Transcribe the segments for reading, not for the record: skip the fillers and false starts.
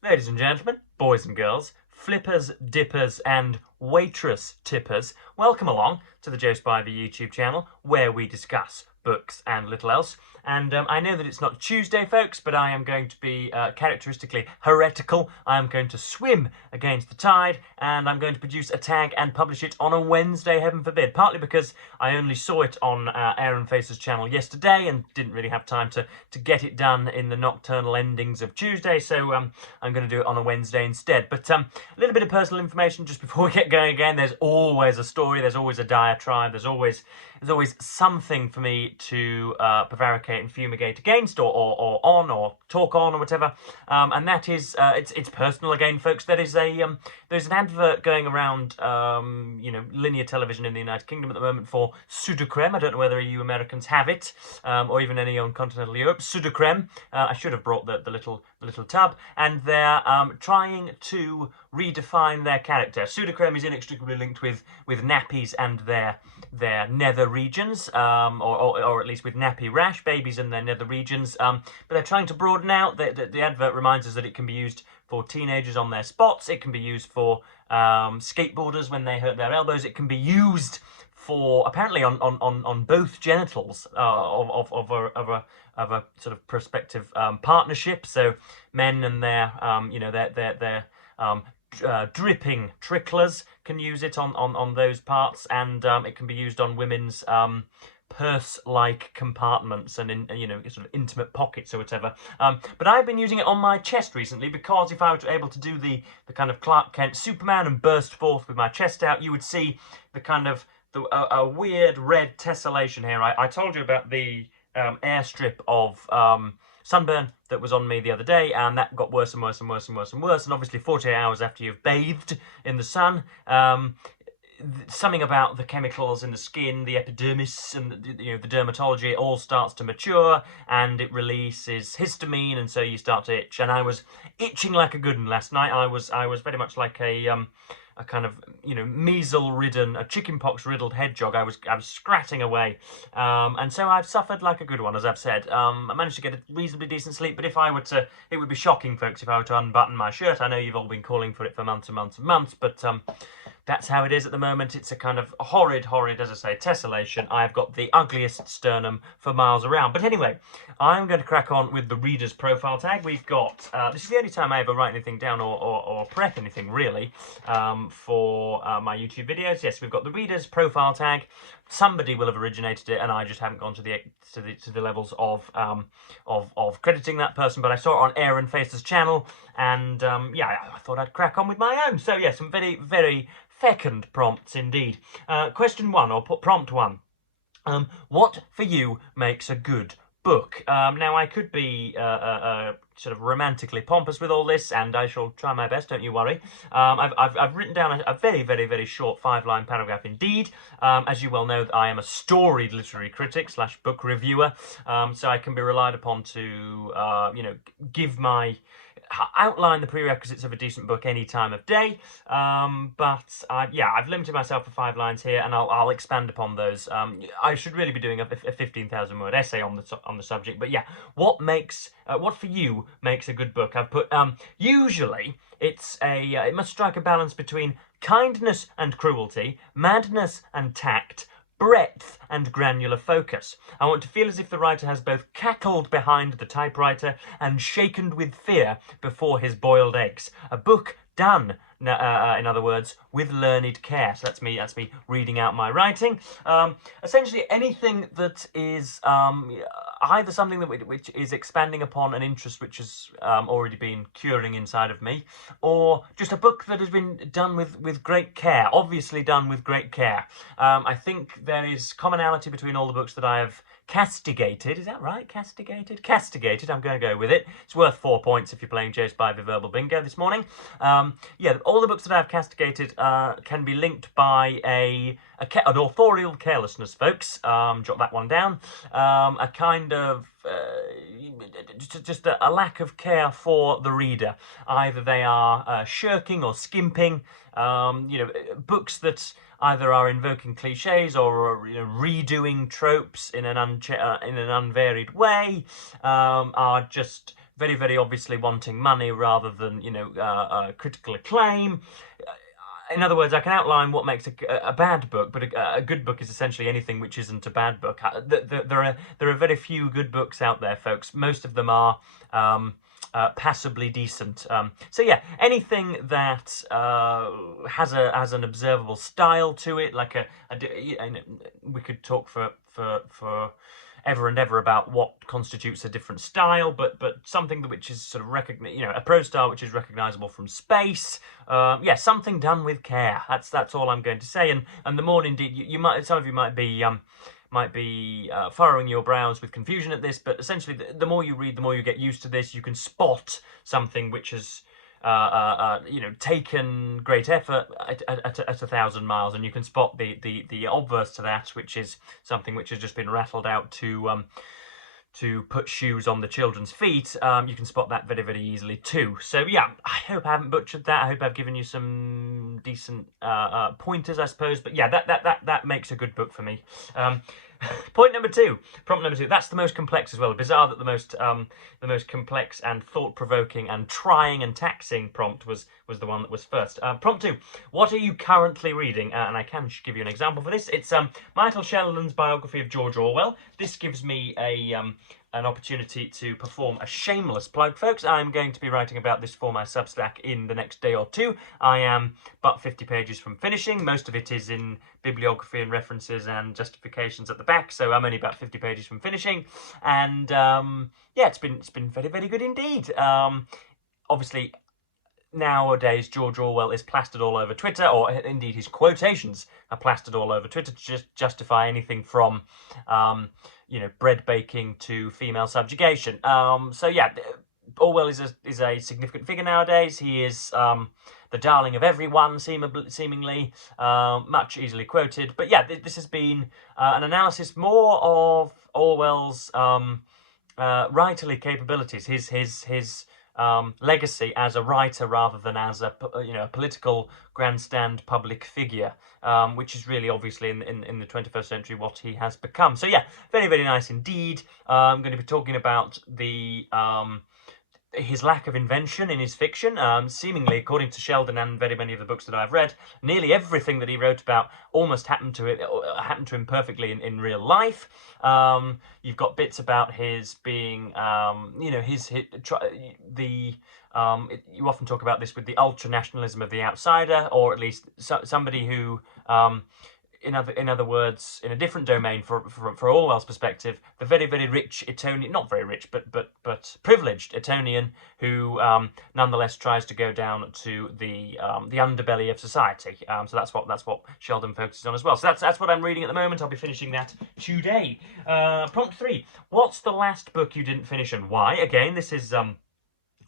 Ladies and gentlemen, boys and girls, flippers, dippers, and waitress tippers, welcome along to the Joe Spivey YouTube channel, where we discuss books and little else. And I know that it's not Tuesday, folks, but I am going to be characteristically heretical. I am going to swim against the tide, and I'm going to produce a tag and publish it on a Wednesday, heaven forbid. Partly because I only saw it on Aaron Facer's channel yesterday and didn't really have time to get it done in the nocturnal endings of Tuesday, so I'm going to do it on a Wednesday instead. But a little bit of personal information just before we get going again. There's always a story, there's always a diatribe, there's always something for me to prevaricate and fumigate against, or on, or talk on, or whatever. And that is, it's personal again, folks. There's an advert going around, linear television in the United Kingdom at the moment for Sudocrem. I don't know whether you Americans have it, or even any on continental Europe. Sudocrem. I should have brought the little tub, and they're trying to redefine their character. Sudocrem is inextricably linked with nappies and their nether regions, or at least with nappy rash, babies and their nether regions. But they're trying to broaden out. The advert reminds us that it can be used for teenagers on their spots. It can be used for skateboarders when they hurt their elbows. It can be used for, apparently, on both genitals of a sort of prospective partnership. So men and their dripping tricklers can use it on those parts, and it can be used on women's purse-like compartments and in sort of intimate pockets or whatever. But I've been using it on my chest recently, because if I were able to do the kind of Clark Kent Superman and burst forth with my chest out, you would see the kind of a weird red tessellation here. I told you about the airstrip of sunburn that was on me the other day, and that got worse and worse and worse and worse and worse. And obviously 48 hours after you've bathed in the sun, something about the chemicals in the skin, the epidermis, and the dermatology, it all starts to mature, and it releases histamine, and so you start to itch. And I was itching like a good one last night. I was very much like a kind of measles-ridden, a chickenpox-riddled hedgehog. I was scratting away, and so I've suffered like a good one, as I've said. I managed to get a reasonably decent sleep, but if I were to, it would be shocking, folks, if I were to unbutton my shirt. I know you've all been calling for it for months and months and months, but that's how it is at the moment. It's a kind of horrid, as I say, tessellation. I've got the ugliest sternum for miles around. But anyway, I'm going to crack on with the reader's profile tag. We've got, this is the only time I ever write anything down or prep anything, really, for my YouTube videos. Yes, we've got the reader's profile tag. Somebody will have originated it, and I just haven't gone to the levels of crediting that person. But I saw it on Aaron Facer's channel, and yeah, I thought I'd crack on with my own. So yeah, some very, very fecund prompts indeed. Question one, or prompt one. What for you makes a good book? Now, I could be sort of romantically pompous with all this, and I shall try my best, don't you worry. I've written down a very, very, very short 5-line paragraph indeed. As you well know, I am a storied literary critic / book reviewer, so I can be relied upon to give my outline the prerequisites of a decent book any time of day, but yeah, I've limited myself to 5 lines here, and I'll expand upon those. I should really be doing a 15,000 word essay on the subject, but yeah, what for you makes a good book? I've put usually it must strike a balance between kindness and cruelty, madness and tact, breadth and granular focus. I want to feel as if the writer has both cackled behind the typewriter and shaken with fear before his boiled eggs. A book done, in other words, with learned care. So that's me reading out my writing. Essentially anything that is either something which is expanding upon an interest which has already been curing inside of me, or just a book that has been done with great care, obviously done with great care. I think there is commonality between all the books that I have castigated. Is that right? Castigated? Castigated. I'm going to go with it. It's worth 4 points if you're playing Joe Spivey Verbal Bingo this morning. Yeah, all the books that I've castigated can be linked by an authorial carelessness, folks. Jot that one down. A kind of just a lack of care for the reader. Either they are shirking or skimping. Books that either are invoking cliches or redoing tropes in an unvaried way, are just very, very obviously wanting money rather than, you know, critical acclaim. In other words, I can outline what makes a bad book, but a good book is essentially anything which isn't a bad book. There are very few good books out there, folks. Most of them are passably decent. So yeah, anything that has an observable style to it, like we could talk for ever and ever about what constitutes a different style, but something which is sort of a prose style which is recognizable from space. Yeah, something done with care. That's all I'm going to say. And the more indeed you might, some of you might be furrowing your brows with confusion at this, but essentially the more you read, the more you get used to this. You can spot something which has taken great effort at 1,000 miles, and you can spot the obverse to that, which is something which has just been rattled out to put shoes on the children's feet. You can spot that very, very easily too. So yeah, I hope I haven't butchered that. I hope I've given you some decent pointers, I suppose. But yeah, that makes a good book for me. Prompt number two. That's the most complex as well. Bizarre that the most complex and thought-provoking and trying and taxing prompt was the one that was first. Prompt 2. What are you currently reading? And I can give you an example for this. It's Michael Sheldon's biography of George Orwell. This gives me an opportunity to perform a shameless plug, folks. I'm going to be writing about this for my Substack in the next day or two. I am but 50 pages from finishing. Most of it is in bibliography and references and justifications at the back, so I'm only about 50 pages from finishing. And yeah, it's been very, very good indeed. Obviously, nowadays George Orwell is plastered all over Twitter, or indeed his quotations are plastered all over Twitter to just justify anything from bread baking to female subjugation. So yeah, Orwell is a significant figure nowadays. He is the darling of everyone, seemingly, much easily quoted. But yeah, this has been an analysis more of Orwell's writerly capabilities, his legacy as a writer rather than as a political grandstand public figure, which is really obviously in the 21st century what he has become. So yeah, very, very nice indeed. I'm going to be talking about his lack of invention in his fiction. Seemingly, according to Sheldon and very many of the books that I've read, nearly everything that he wrote about almost happened to him perfectly in real life. You've got bits about his being, you often talk about this with the ultra-nationalism of the outsider, or at least somebody who, in other words, in a different domain for Orwell's perspective, the very, very rich Etonian, not very rich, but privileged Etonian who nonetheless tries to go down to the underbelly of society. So that's what Sheldon focuses on as well. So that's what I'm reading at the moment. I'll be finishing that today. Prompt 3. What's the last book you didn't finish and why? Again, this is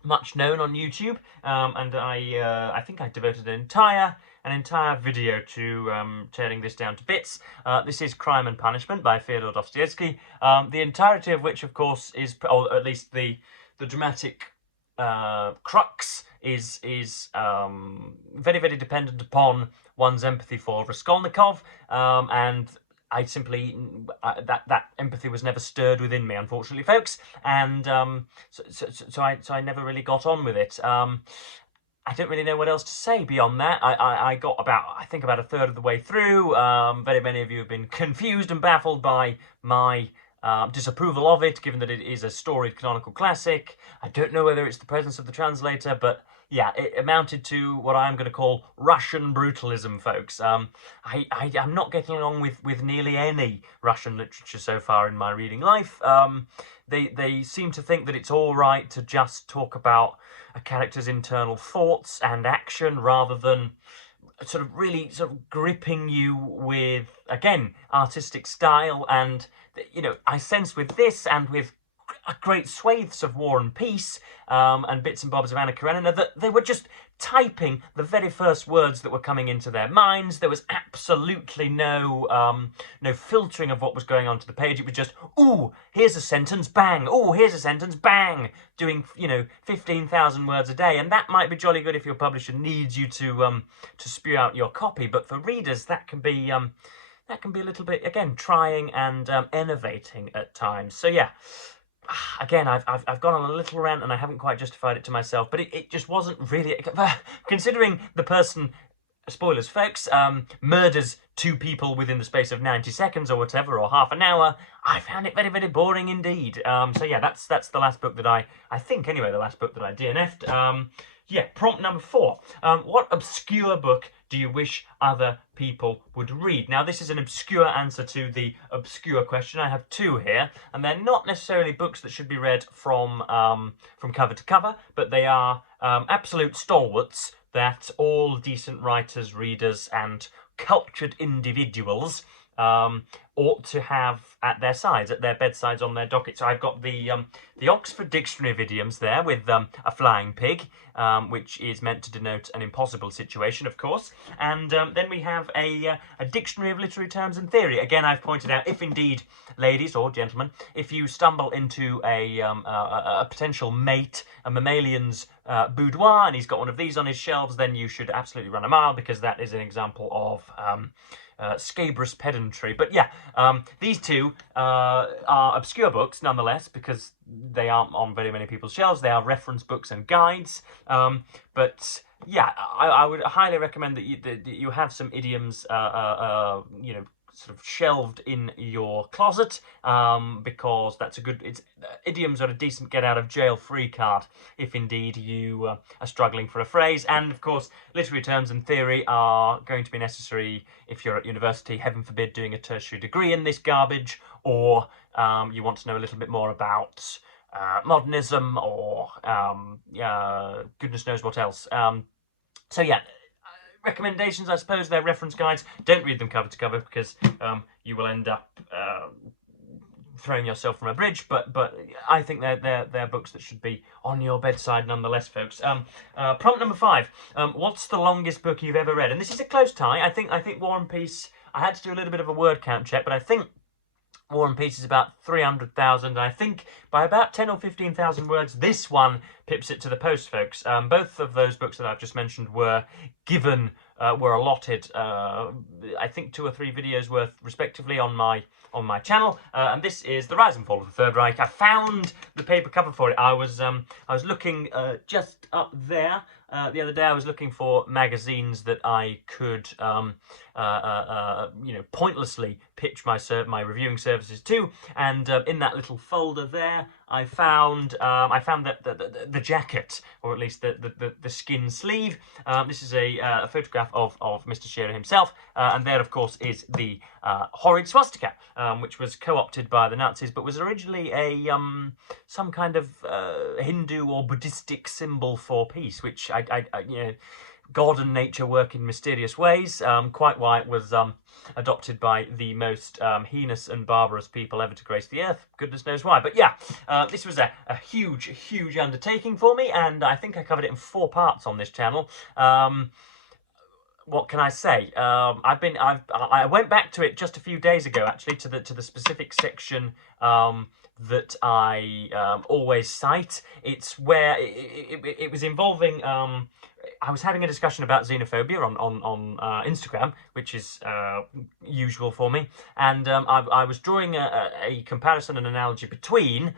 much known on YouTube, and I think I devoted an entire video to tearing this down to bits. This is Crime and Punishment by Fyodor Dostoevsky, the entirety of which, of course, is, or at least the dramatic crux is very, very dependent upon one's empathy for Raskolnikov, and I simply, that empathy was never stirred within me, unfortunately, folks, and so I never really got on with it. I don't really know what else to say beyond that. I got I think about a third of the way through. Very many of you have been confused and baffled by my disapproval of it, given that it is a storied canonical classic. I don't know whether it's the presence of the translator, but yeah, it amounted to what I'm going to call Russian brutalism, folks. I'm not getting along with nearly any Russian literature so far in my reading life. They seem to think that it's all right to just talk about a character's internal thoughts and action rather than sort of really sort of gripping you with, again, artistic style. And, I sense with this and with great swathes of War and Peace and bits and bobs of Anna Karenina that they were just typing the very first words that were coming into their minds. There was absolutely no filtering of what was going onto the page. It was just, ooh, here's a sentence, bang. Ooh, here's a sentence, bang. Doing 15,000 words a day, and that might be jolly good if your publisher needs you to spew out your copy. But for readers, that can be a little bit, again, trying and enervating at times. So yeah, again, I've gone on a little rant and I haven't quite justified it to myself, but it just wasn't really, considering the person, spoilers folks, murders 2 people within the space of 90 seconds or whatever, or half an hour, I found it very, very boring indeed. So yeah, that's the last book that I think anyway, the last book that I DNF'd. Yeah, prompt number 4. What obscure book do you wish other people would read? Now, this is an obscure answer to the obscure question. I have 2 here, and they're not necessarily books that should be read from cover to cover, but they are absolute stalwarts that all decent writers, readers, and cultured individuals ought to have at their sides, at their bedsides, on their docket. So I've got the Oxford Dictionary of Idioms there with a flying pig, which is meant to denote an impossible situation, of course. And then we have a Dictionary of Literary Terms and Theory. Again, I've pointed out, if indeed, ladies or gentlemen, if you stumble into a potential mate, a mammalian's boudoir, and he's got one of these on his shelves, then you should absolutely run a mile, because that is an example of scabrous pedantry. But yeah, these 2 are obscure books nonetheless, because they aren't on very many people's shelves. They are reference books and guides. But yeah, I would highly recommend that you have some idioms, you know, sort of shelved in your closet, because that's a good, idioms are a decent get out of jail free card if indeed you are struggling for a phrase. And of course, literary terms and theory are going to be necessary if you're at university, heaven forbid, doing a tertiary degree in this garbage, or you want to know a little bit more about modernism, or goodness knows what else. So yeah, recommendations, I suppose, they're reference guides. Don't read them cover to cover, because you will end up throwing yourself from a bridge. But I think they're books that should be on your bedside nonetheless, folks. Prompt number 5. What's the longest book you've ever read? And this is a close tie. I think War and Peace. I had to do a little bit of a word count check, but I think War and Peace is about 300,000. I think by about 10 or 15,000 words, this one pips it to the post, folks. Both of those books that I've just mentioned were given, were allotted, I think 2 or 3 videos worth, respectively, on my channel. And this is The Rise and Fall of the Third Reich. I found the paper cover for it. I was looking just up there. The other day I was looking for magazines that I could, you know, pointlessly pitch my reviewing services to, and in that little folder there, I found the jacket, or at least the skin sleeve. This is a photograph of Mr. Shearer himself, and there, of course, is the horrid swastika, which was co-opted by the Nazis, but was originally a some kind of Hindu or Buddhistic symbol for peace, which I you know, God and nature work in mysterious ways. Quite why it was adopted by the most heinous and barbarous people ever to grace the earth. Goodness knows why. But yeah, this was a huge undertaking for me, and I think I covered it in 4 parts on this channel. What can I say? I went back to it just a few days ago, actually, to the specific section that I always cite. It's where it was involving. I was having a discussion about xenophobia on Instagram, which is usual for me, and I was drawing a comparison and analogy between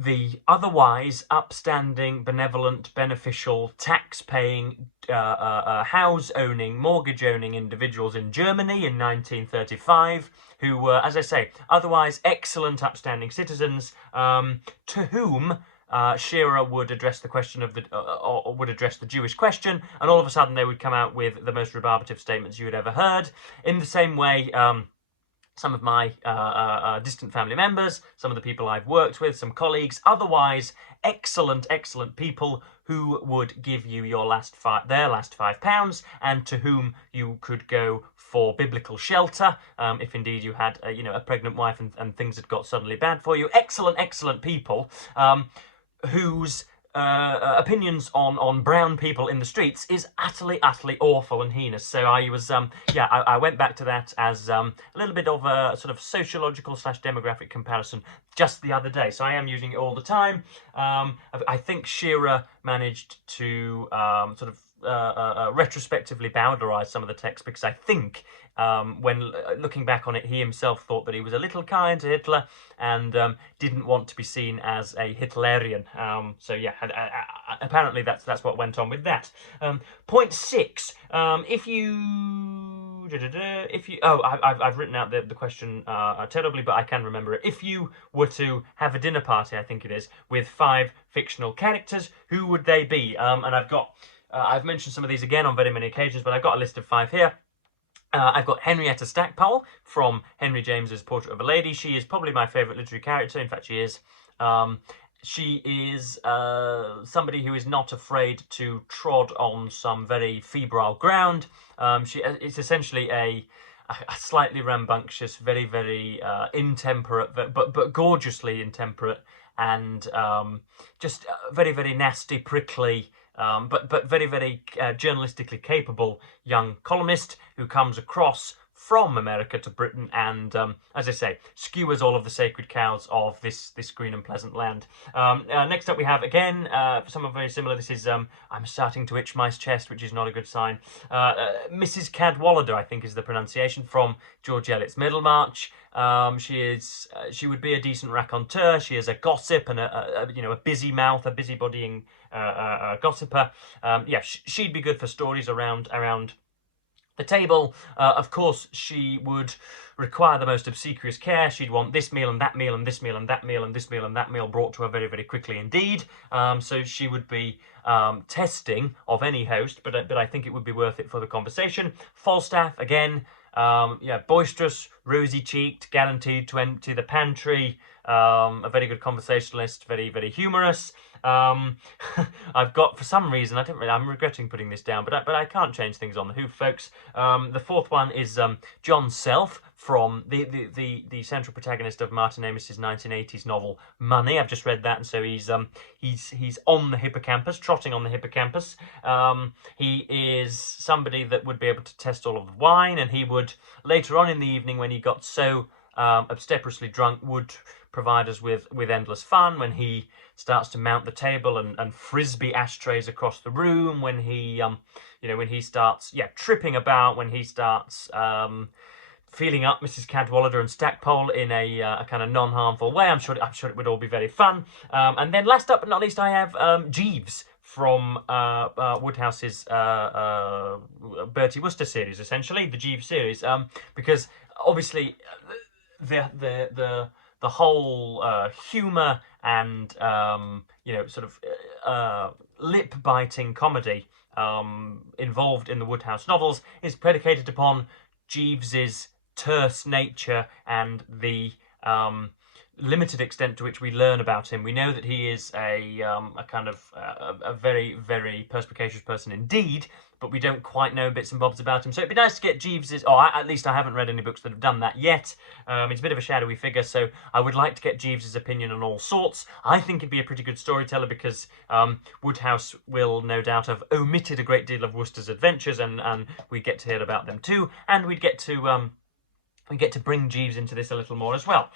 the otherwise upstanding, benevolent, beneficial, tax-paying, house-owning, mortgage-owning individuals in Germany in 1935, who were, as I say, otherwise excellent, upstanding citizens, to whom Shearer would address the question of or would address the Jewish question, and all of a sudden they would come out with the most rebarbative statements you had ever heard. In the same way, some of my distant family members, some of the people I've worked with, some colleagues, otherwise excellent people who would give you their last £5, and to whom you could go for biblical shelter, if indeed you had you know, a pregnant wife and things had got suddenly bad for you. Excellent people, whose opinions on brown people in the streets is utterly awful and heinous. So I was I went back to that as a little bit of a sort of sociological / demographic comparison just the other day. So I am using it all the time. I think Shearer managed to sort of retrospectively bowdlerized some of the text, because I think when looking back on it, he himself thought that he was a little kind to Hitler and didn't want to be seen as a Hitlerian. So yeah, apparently that's what went on with that. Point 6. If you I've written out the question terribly, but I can remember it. If you were to have a dinner party, I think it is, with 5 fictional characters, who would they be? And I've mentioned some of these again on very many occasions, but I've got a list of 5 here. I've got Henrietta Stackpole from Henry James's Portrait of a Lady. She is probably my favourite literary character. In fact, she is. She is somebody who is not afraid to trod on some very febrile ground. It's essentially a slightly rambunctious, very, very intemperate, but gorgeously intemperate, and just very, very nasty, prickly, but very, very journalistically capable young columnist who comes across from America to Britain and, as I say, skewers all of the sacred cows of this green and pleasant land. Next up we have, again, someone very similar. This is, I'm starting to itch my chest, which is not a good sign. Mrs. Cadwallader, I think is the pronunciation, from George Eliot's Middlemarch. She would be a decent raconteur. She is a gossip and a busy mouth, a busybodying gossiper. Yeah, she'd be good for stories around the table. Of course, she would require the most obsequious care. She'd want this meal and that meal and this meal and that meal and this meal and that meal brought to her very, very quickly indeed. So she would be testing of any host, but I think it would be worth it for the conversation. Falstaff, again, yeah, boisterous, rosy-cheeked, guaranteed to empty the pantry, a very good conversationalist, very, very humorous. I've got, for some reason, I'm regretting putting this down, but I can't change things on the Who, folks. The 4th one is John Self, from the central protagonist of Martin Amis's 1980s novel Money. I've just read that, and so he's on the hippocampus, trotting on the hippocampus. He is somebody that would be able to test all of the wine, and he would, later on in the evening, when he got so obstreperously drunk, would provide us with endless fun when he starts to mount the table and frisbee ashtrays across the room, when he when he starts tripping about, when he starts feeling up Mrs. Cadwallader and Stackpole in a kind of non-harmful way. I'm sure it would all be very fun. And then last up but not least, I have Jeeves from Woodhouse's Bertie Wooster series, essentially the Jeeves series, because obviously the whole humour and lip-biting comedy involved in the Woodhouse novels is predicated upon Jeeves's terse nature and the limited extent to which we learn about him. We know that he is a very, very perspicacious person indeed, but we don't quite know bits and bobs about him. So it'd be nice to get Jeeves's, at least I haven't read any books that have done that yet. It's a bit of a shadowy figure, so I would like to get Jeeves's opinion on all sorts. I think he'd be a pretty good storyteller because Woodhouse will no doubt have omitted a great deal of Wooster's adventures, and we get to hear about them too, and we get to bring Jeeves into this a little more as well.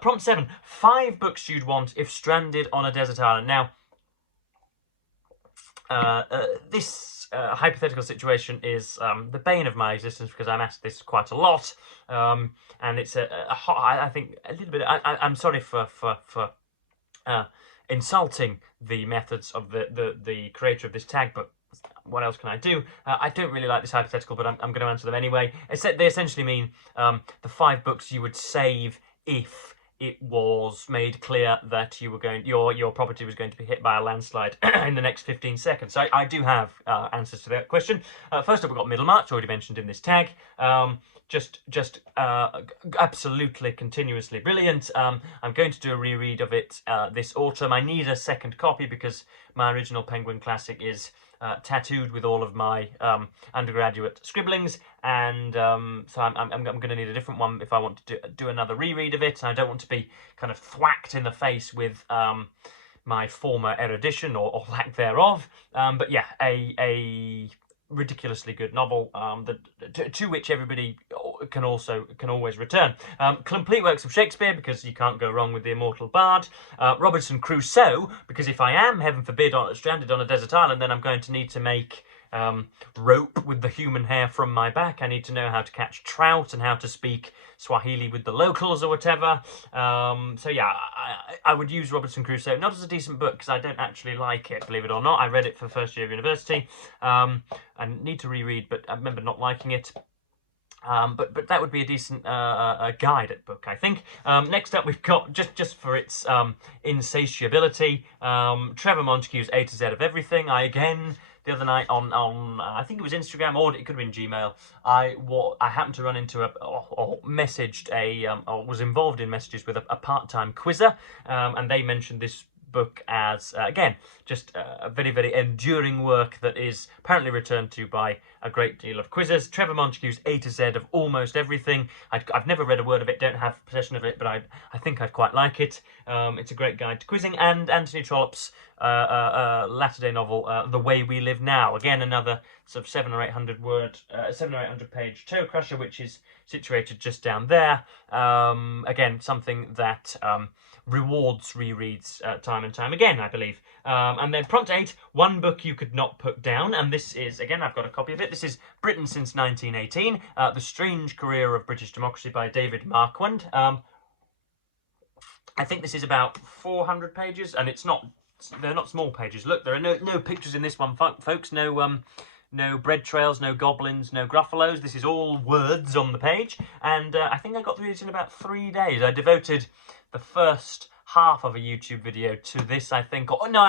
Prompt 7. 5 books you'd want if stranded on a desert island. Now, this hypothetical situation is the bane of my existence because I'm asked this quite a lot, and it's I think a little bit. I'm sorry for insulting the methods of the creator of this tag, but what else can I do? I don't really like this hypothetical, but I'm going to answer them anyway. They essentially mean the 5 books you would save if it was made clear that your property was going to be hit by a landslide in the next 15 seconds. So I do have answers to that question. First up, we've got Middlemarch, already mentioned in this tag. Just absolutely continuously brilliant. I'm going to do a reread of it this autumn. I need a second copy because my original Penguin Classic is tattooed with all of my undergraduate scribblings, and so I'm going to need a different one if I want to do another reread of it. And I don't want to be kind of thwacked in the face with my former erudition or lack thereof. But yeah, a ridiculously good novel to which everybody can always return. Complete works of Shakespeare, because you can't go wrong with the immortal bard. Robinson Crusoe, because if I am, heaven forbid, stranded on a desert island, then I'm going to need to make rope with the human hair from my back. I need to know how to catch trout and how to speak Swahili with the locals or whatever. So yeah, I would use Robinson Crusoe, not as a decent book, because I don't actually like it, believe it or not. I read it for the first year of university. I need to reread, but I remember not liking it. But that would be a decent guide book, I think. Next up, we've got, just for its insatiability, Trevor Montague's A to Z of Everything. The other night on I think it was Instagram, or it could have been Gmail, I happened to run into or was involved in messages with a part-time quizzer, and they mentioned this book as, again, just a very, very enduring work that is apparently returned to by a great deal of quizzers. Trevor Montague's A to Z of Almost Everything. I've never read a word of it, don't have possession of it, but I think I'd quite like it. It's a great guide to quizzing. And Anthony Trollope's latter-day novel, The Way We Live Now. Again, another sort of 700 or 800 page toe crusher, which is situated just down there. Again, something that rewards rereads time and time again, I believe. And then prompt 8, one book you could not put down, and this is, again, I've got a copy of it. This is Britain Since 1918, The Strange Career of British Democracy by David Marquand. I think this is about 400 pages, and they're not small pages. Look, there are no pictures in this one, folks. No bread trails, no goblins, no gruffalos. This is all words on the page, and I think I got through this in about 3 days. I devoted the first half of a YouTube video to this, I think. Oh no,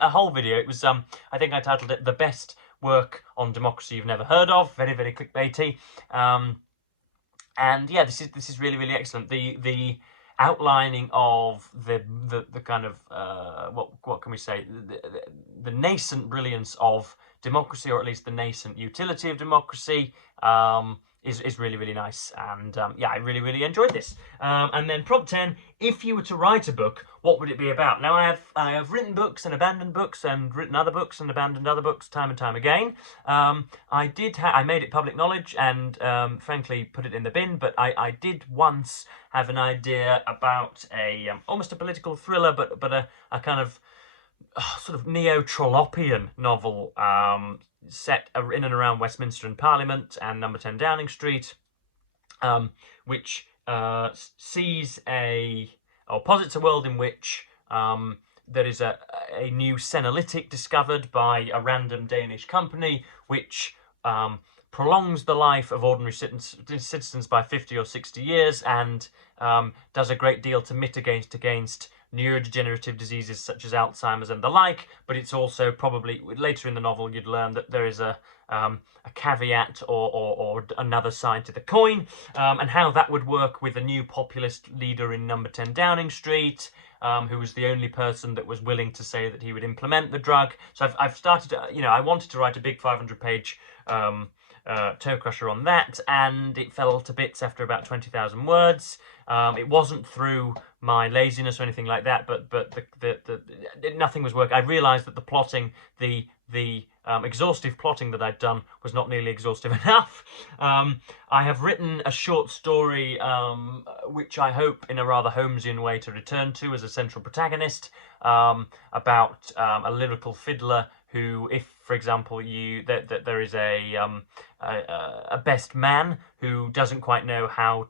a whole video. It was I think I titled it "The Best Work on Democracy You've Never Heard Of." Very, very clickbaity. And yeah, this is really, really excellent. The outlining of the kind of what can we say, the nascent brilliance of democracy, or at least the nascent utility of democracy, is really, really nice. And yeah, I really, really enjoyed this. And then prompt 10, if you were to write a book, what would it be about? Now, I have written books and abandoned books, and written other books and abandoned other books time and time again. I made it public knowledge and frankly put it in the bin, but I did once have an idea about almost a political thriller, but a kind of sort of neo-Trollopian novel set in and around Westminster and Parliament and Number 10 Downing Street, which sees or posits a world in which there is a new senolytic discovered by a random Danish company, which prolongs the life of ordinary citizens by 50 or 60 years, and does a great deal to mitigate against neurodegenerative diseases such as Alzheimer's and the like. But it's also, probably later in the novel, you'd learn that there is a caveat or another side to the coin, and how that would work with a new populist leader in Number 10 Downing Street, who was the only person that was willing to say that he would implement the drug. So I've started, I wanted to write a big 500-page toe crusher on that, and it fell to bits after about 20,000 words. It wasn't through my laziness or anything like that, but nothing was working. I realised that the plotting, the exhaustive plotting that I'd done was not nearly exhaustive enough. I have written a short story, which I hope in a rather Holmesian way to return to as a central protagonist, about a lyrical fiddler who, if, for example, there is a best man who doesn't quite know how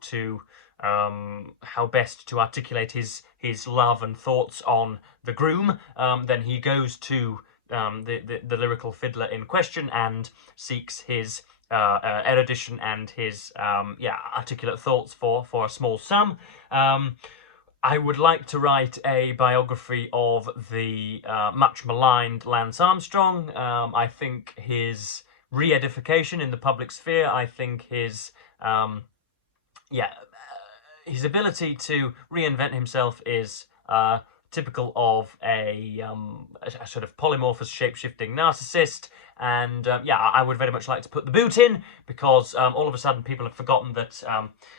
best to articulate his love and thoughts on the groom, then he goes to the lyrical fiddler in question and seeks his erudition and his articulate thoughts for a small sum. I would like to write a biography of the much maligned Lance Armstrong. I think his re-edification in the public sphere, I think his ability to reinvent himself is typical of a sort of polymorphous, shape-shifting narcissist. And I would very much like to put the boot in, because all of a sudden people have forgotten that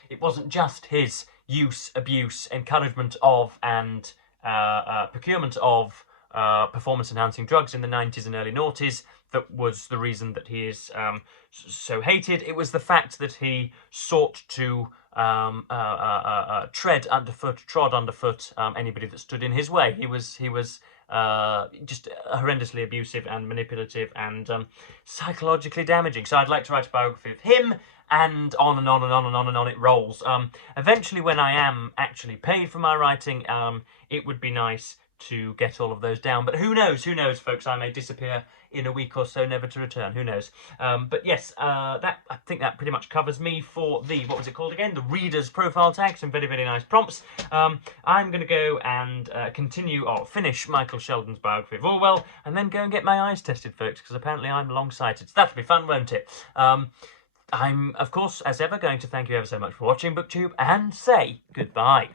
it wasn't just his use, abuse, encouragement of, and procurement of performance-enhancing drugs in the 90s and early noughties that was the reason that he is so hated. It was the fact that he sought to trod underfoot anybody that stood in his way. He was just horrendously abusive and manipulative and psychologically damaging. So I'd like to write a biography of him, and on and on and on and on and on it rolls. Eventually, when I am actually paid for my writing, it would be nice to get all of those down. But who knows, folks? I may disappear in a week or so, never to return. Who knows? But yes, I think that pretty much covers me for the, what was it called again? The reader's profile tag. Some very, very nice prompts. I'm going to go and finish Michael Sheldon's biography of Orwell, and then go and get my eyes tested, folks, because apparently I'm long-sighted. So that'll be fun, won't it? I'm, of course, as ever, going to thank you ever so much for watching BookTube, and say goodbye.